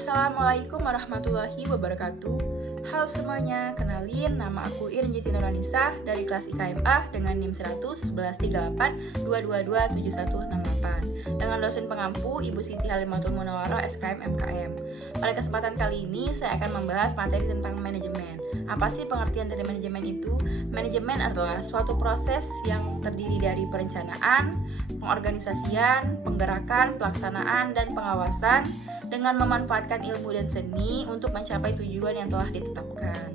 Assalamualaikum warahmatullahi wabarakatuh. Halo semuanya, kenalin nama aku Irin Jiti Nuranisah dari kelas IKMA dengan NIM 1001138227168 dengan dosen pengampu Ibu Siti Halimatul Munawwaroh SKM MKM. Pada kesempatan kali ini saya akan membahas materi tentang manajemen. Apa sih pengertian dari manajemen itu? Manajemen adalah suatu proses yang terdiri dari perencanaan, pengorganisasian, penggerakan, pelaksanaan, dan pengawasan dengan memanfaatkan ilmu dan seni untuk mencapai tujuan yang telah ditetapkan.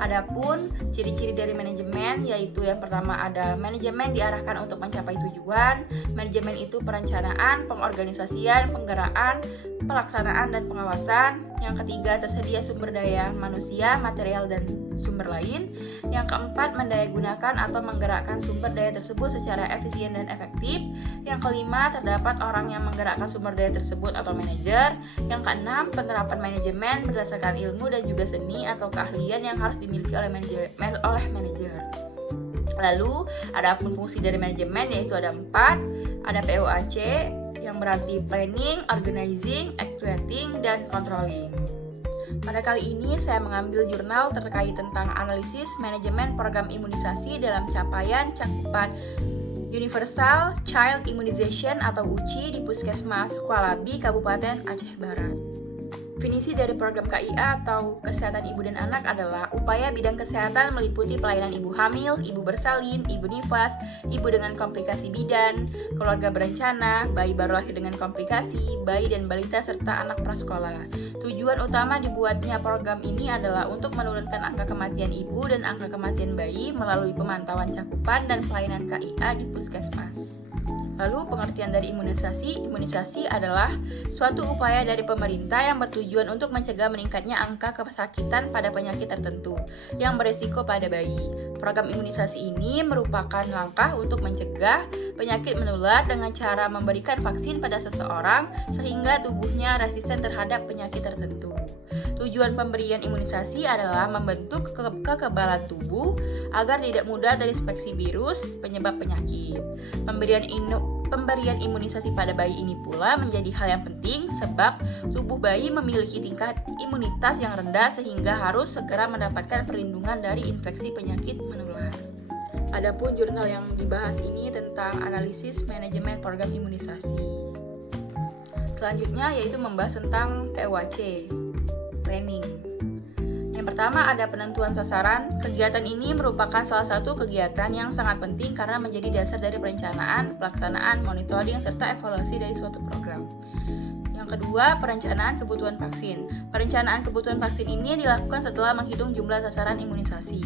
Adapun ciri-ciri dari manajemen yaitu yang pertama ada manajemen diarahkan untuk mencapai tujuan. Manajemen itu perencanaan, pengorganisasian, penggeraan, pelaksanaan, dan pengawasan. Yang ketiga tersedia sumber daya manusia, material, dan sumber lain. Yang keempat mendayagunakan atau menggerakkan sumber daya tersebut secara efisien dan efektif. Yang kelima terdapat orang yang menggerakkan sumber daya tersebut atau manajer. Yang keenam penerapan manajemen berdasarkan ilmu dan juga seni atau keahlian yang harus dimiliki oleh manajer. Lalu ada fungsi dari manajemen yaitu ada 4. Ada POAC yang berarti planning, organizing, actuating, dan controlling. Pada kali ini saya mengambil jurnal terkait tentang analisis manajemen program imunisasi dalam capaian cakupan Universal Child Immunization atau UCI di Puskesmas Kualabi, Kabupaten Aceh Barat. Definisi dari program KIA atau Kesehatan Ibu dan Anak adalah upaya bidang kesehatan meliputi pelayanan ibu hamil, ibu bersalin, ibu nifas, ibu dengan komplikasi bidan, keluarga berencana, bayi baru lahir dengan komplikasi, bayi dan balita serta anak prasekolah. Tujuan utama dibuatnya program ini adalah untuk menurunkan angka kematian ibu dan angka kematian bayi melalui pemantauan cakupan dan pelayanan KIA di puskesmas. Lalu pengertian dari imunisasi. Imunisasi adalah suatu upaya dari pemerintah yang bertujuan untuk mencegah meningkatnya angka kesakitan pada penyakit tertentu yang beresiko pada bayi. Program imunisasi ini merupakan langkah untuk mencegah penyakit menular dengan cara memberikan vaksin pada seseorang sehingga tubuhnya resisten terhadap penyakit tertentu. Tujuan pemberian imunisasi adalah membentuk kekebalan tubuh agar tidak mudah terinfeksi virus penyebab penyakit. Pemberian imunisasi pada bayi ini pula menjadi hal yang penting sebab tubuh bayi memiliki tingkat imunitas yang rendah sehingga harus segera mendapatkan perlindungan dari infeksi penyakit menular. Adapun jurnal yang dibahas ini tentang analisis manajemen program imunisasi. Selanjutnya yaitu membahas tentang POAC, planning. Yang pertama ada penentuan sasaran. Kegiatan ini merupakan salah satu kegiatan yang sangat penting karena menjadi dasar dari perencanaan, pelaksanaan, monitoring, serta evaluasi dari suatu program. Yang kedua, perencanaan kebutuhan vaksin. Perencanaan kebutuhan vaksin ini dilakukan setelah menghitung jumlah sasaran imunisasi.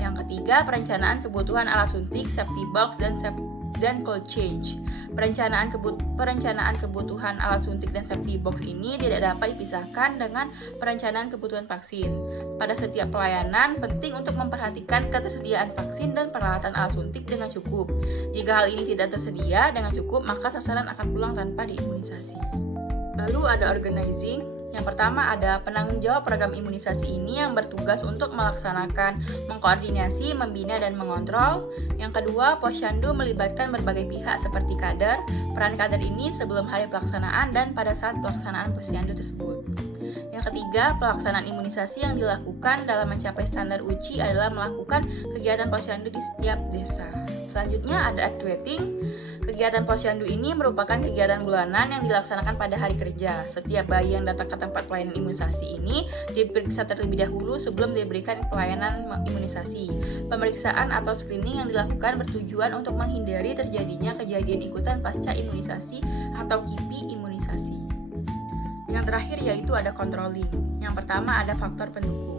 Yang ketiga, perencanaan kebutuhan alat suntik, safety box, dan cold change. Perencanaan kebutuhan alat suntik dan safety box ini tidak dapat dipisahkan dengan perencanaan kebutuhan vaksin. Pada setiap pelayanan, penting untuk memperhatikan ketersediaan vaksin dan peralatan alat suntik dengan cukup. Jika hal ini tidak tersedia dengan cukup, maka sasaran akan pulang tanpa diimunisasi. Lalu ada organizing. Yang pertama ada penanggung jawab program imunisasi ini yang bertugas untuk melaksanakan, mengkoordinasi, membina, dan mengontrol. Yang kedua, posyandu melibatkan berbagai pihak seperti kader. Peran kader ini sebelum hari pelaksanaan dan pada saat pelaksanaan posyandu tersebut. Yang ketiga, pelaksanaan imunisasi yang dilakukan dalam mencapai standar UCI adalah melakukan kegiatan posyandu di setiap desa. Selanjutnya ada actuating. Kegiatan posyandu ini merupakan kegiatan bulanan yang dilaksanakan pada hari kerja. Setiap bayi yang datang ke tempat pelayanan imunisasi ini diperiksa terlebih dahulu sebelum diberikan pelayanan imunisasi. Pemeriksaan atau screening yang dilakukan bertujuan untuk menghindari terjadinya kejadian ikutan pasca imunisasi atau KIPI imunisasi. Yang terakhir yaitu ada controlling. Yang pertama ada faktor pendukung.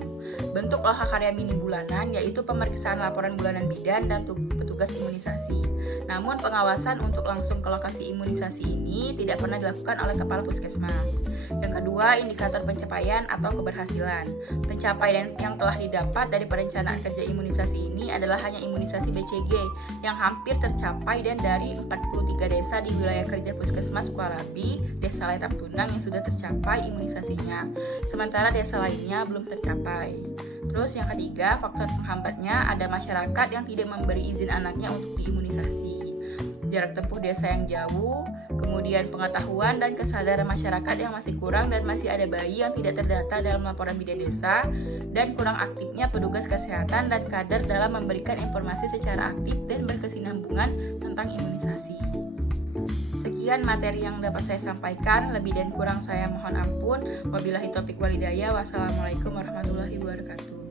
Bentuk loha karya mini bulanan yaitu pemeriksaan laporan bulanan bidan dan petugas imunisasi. Namun pengawasan untuk langsung ke lokasi imunisasi ini tidak pernah dilakukan oleh kepala puskesmas. Yang kedua, indikator pencapaian atau keberhasilan. Pencapaian yang telah didapat dari perencanaan kerja imunisasi ini adalah hanya imunisasi BCG yang hampir tercapai dan dari 43 desa di wilayah kerja puskesmas Kualabi, Desa Letap Tunang yang sudah tercapai imunisasinya. Sementara desa lainnya belum tercapai. Terus yang ketiga, faktor penghambatnya ada masyarakat yang tidak memberi izin anaknya untuk diimunisasi. jarak tempuh desa yang jauh, kemudian pengetahuan dan kesadaran masyarakat yang masih kurang dan masih ada bayi yang tidak terdata dalam laporan bidan desa, dan kurang aktifnya petugas kesehatan dan kader dalam memberikan informasi secara aktif dan berkesinambungan tentang imunisasi. Sekian materi yang dapat saya sampaikan, lebih dan kurang saya mohon ampun. Wabillahi taufiq walhidayah. Wassalamualaikum warahmatullahi wabarakatuh.